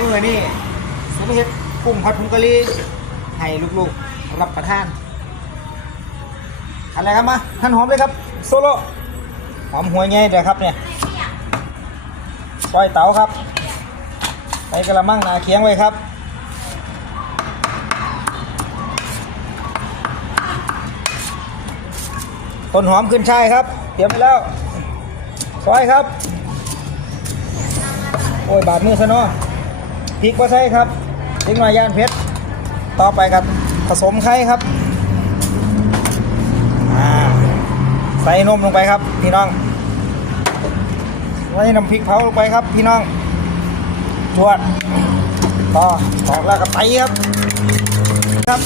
มือนี่สมเฮ็ดกุ้งผัดผงกะหรี่ให้ลูกๆรับประทานอะไรครับมาท่านหอมเลยครับ โซโล่หอมหัวใหญ่เดี๋ยวครับเนี่ยปล่อยเต๋าครับใส่กระมังหนาเคียงไว้ครับต้นหอมขึ้นช่ายครับ เตรียมไปแล้วซอยครับ โอ้ย บาดมือซะเนาะ พริกว่าใส่ครับพริกหน่อยย่านเพชรต่อไปกับผสมไข่ครับใส่นมลงไปครับ พี่น้องใส่น้ำพริกเผาลงไปครับ พี่น้องจวดต่อตอกแล้วก็ไตครับ ครับ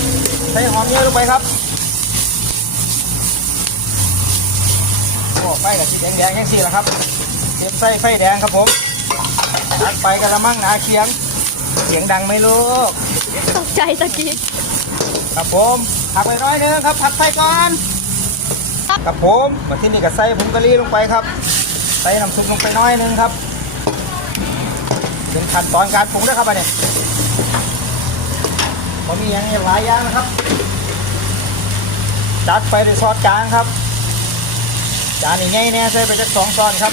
ใส่หอมเยอะลงไปครับโอ้ไฟกับสีแดงแดงๆยังสี่ล้วครับเตรียมใส่ไฟแดงครับผมตักไปกระมังหนาเคียง เสียงดังไหมลูก ตกใจตะกี้ ครับผมผักไปน้อยหนึงครับผัดไฟก่อนครับผมมาที่นี่ก็ใส่ผงกะหรี่ลงไปครับใส่น้ำซุปลงไปน้อยหนึงครับเป็นขั้นตอนการปรุงนะครับอันนี้ผมมีอย่างหลายอย่างนะครับ จัดไปในซอสกลางครับ จานนี้ง่ายแน่ใส่ไปจักสองช้อนครับ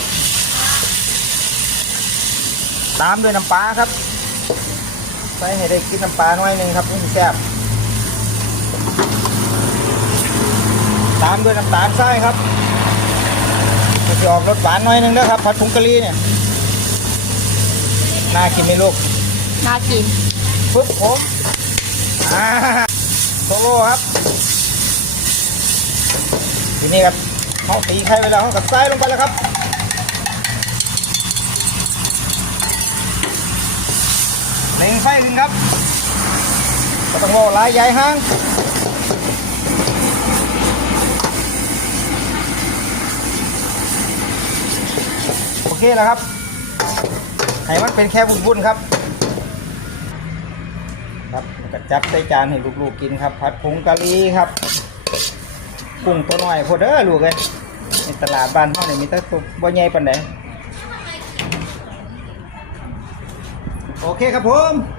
ตามด้วยน้ำปลาครับ ใส่ให้ได้กินน้ำปลาหน่อยหนึงครับนี่สิแซ่บตามด้วยน้ำตาลทรายครับมันจะออกรสหวานหน่อยหนึงนะครับผัดผงกะหรี่เนี่ยน่ากินไหมลูกน่ากินปึ๊บผมอ่าโซโล่ครับทีนี้ครับเขาตีไข่ไปแล้วเขากับไส้ลงไปแล้วครับ เล็งไฟหนึ่งครับก็ต้องโง่ลายใหญ่ห้างโอเคแล้วครับให้มันเป็นแค่บุญๆครับ ครับก็จับใส่จานให้ลูกๆกินครับ ผัดผงกะหรี่ครับกุ้งตัวน้อยพอเด้อลูกเลยในตลาดบ้านเฮาเนี่ยมีแต่ตัวบ่ใหญ่ปานใด โอเคครับผม